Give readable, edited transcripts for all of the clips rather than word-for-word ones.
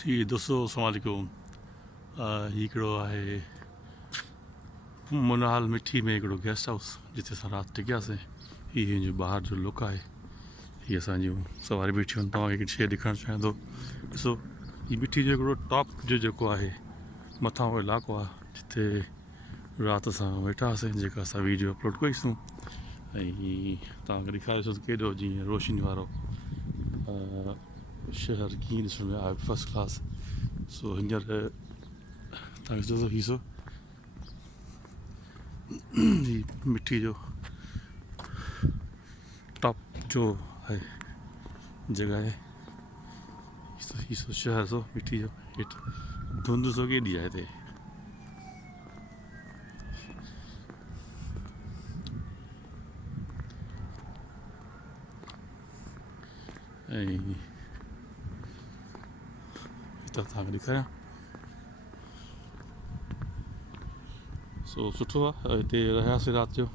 थी दोस्तों अस्सलाम वालेकुम। हिकिड़ो आहे मुनाल मिठी में हिकिड़ो गेस्ट हाउस जिते असां राति टिकियासीं। हीअ जो ॿाहिरि जो लुक आहे, हीअ असांजियूं सवारी बीठियूं आहिनि। तव्हांखे हिकिड़ी शइ ॾेखारणु चाहियां थो, ॾिसो हीअ मिठी जो हिकिड़ो टॉप जो जेको आहे मथां उहो इलाइक़ो आहे जिते राति असां वेठा हुआसीं, जेका असां वीडियो अपलोड कईसीं। ऐं तव्हांखे ॾेखारे छो त केॾो जीअं रोशनी वारो शहर कीअं ॾिसण में आहे, फस्ट क्लास। सो हींअर तव्हांखे ॾिसो हीसो ही मिठी जो टॉप जो आहे जॻह आहे, हीसो शहर सो मिठी जो हेठि धुंध सो केॾी आहे हिते। ऐं हितां तव्हांखे ॾेखारियां, सो सुठो आहे। हिते रहियासीं राति जो,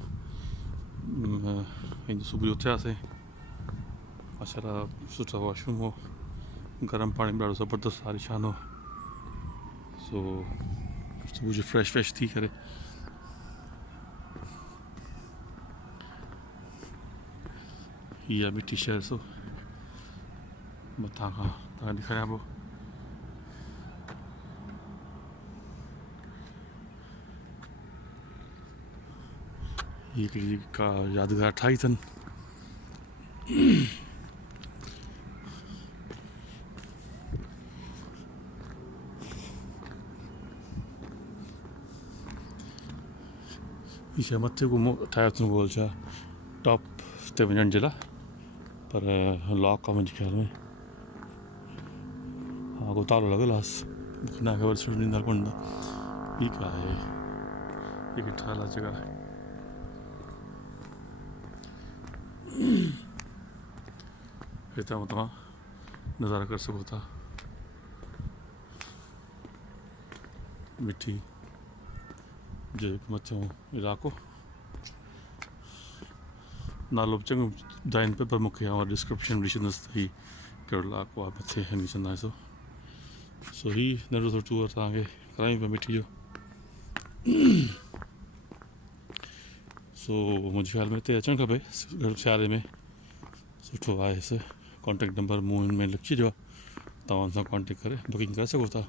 ऐं सुबुह जो उथियासीं। माशाल्लाह सुठा वॉशरूम हो, गरम पाणी बि ॾाढो ज़बरदस्त आलिशान हो। सो सुबुह जो फ्रेश थी करे हीअ मिठी शहर सो मथां खां तव्हांखे ॾेखारियां पोइ। हीअ हिकिड़ी का यादगार ठाही अथनि। हीअ छा मथे को ठाहियो अथनि गोल छा टॉप ते वञण जे लाइ, पर लॉक आहे मुंहिंजे ख़्याल में। हा को तालो लॻल आहे, मूंखे न ख़बर छो ॾींदा कोन था। हीअ का आहे, हिकु ठहियल आहे जॻह। हितां तव्हां नज़ारा करे सघो था मिठी जो हिकु मथियों इलाइक़ो। नालो बि चङो ॿुधाइनि पिया, पर मूंखे आउं डिस्क्रिप्शन ॾेई छॾंदुसि त हीउ कहिड़ो इलाइक़ो आहे मथे हणी चवंदा। सो हीउ नंढो सो टूर तव्हांखे करायूं पिया मिठी जो। सो मुंहिंजे ख़्याल में हिते अचणु खपे सियारे में, सुठो आहे। कॉन्टेक्ट नंबर मूं हिन में लिखी छॾियो आहे, तव्हां सां कॉन्टेक्ट करे बुकिंग करे सघो था।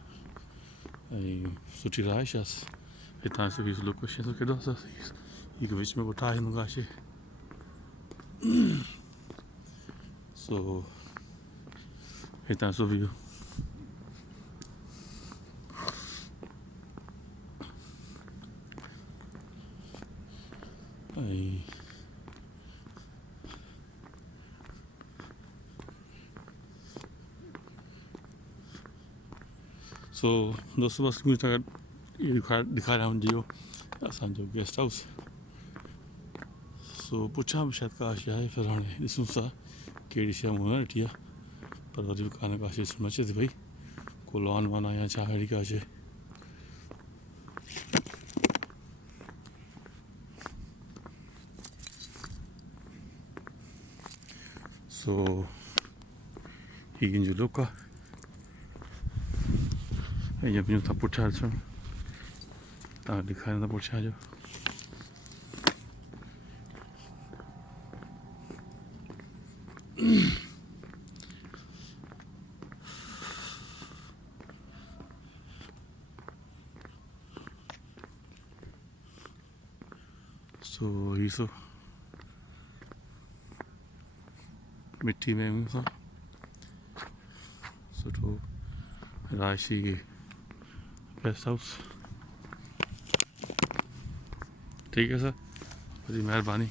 ऐं सुठी रहाइश आहे हितां। हीअ लोकेशन केॾो आहे, हिकु विच में वेठा आहियूं काशे। सो हितां सो व्यू ऐं सो दोस्तों बस मुझे ॾेखारियां जियो असांजो गेस्ट हाउस। सो पुछां बि शायदि का शइ आहे, फिर हाणे ॾिसूं था कहिड़ी शइ मूं न ॾिठी आहे, पर वरी बि कान का शइ ॾिसण अचे थी भई को लॉन वॉन आहे या छा अहिड़ी का शइ। सो हीअ जो लुक आहे, ऐं इअं वञूं था पुठियां ॾिसण, तव्हांखे ॾेखारियां था पुठियां जो। सो हीअ सो मिठी में आहियूं असां, सुठो राइशी गेस्ट हाउस। ठीक है सर, वॾी महिरबानी।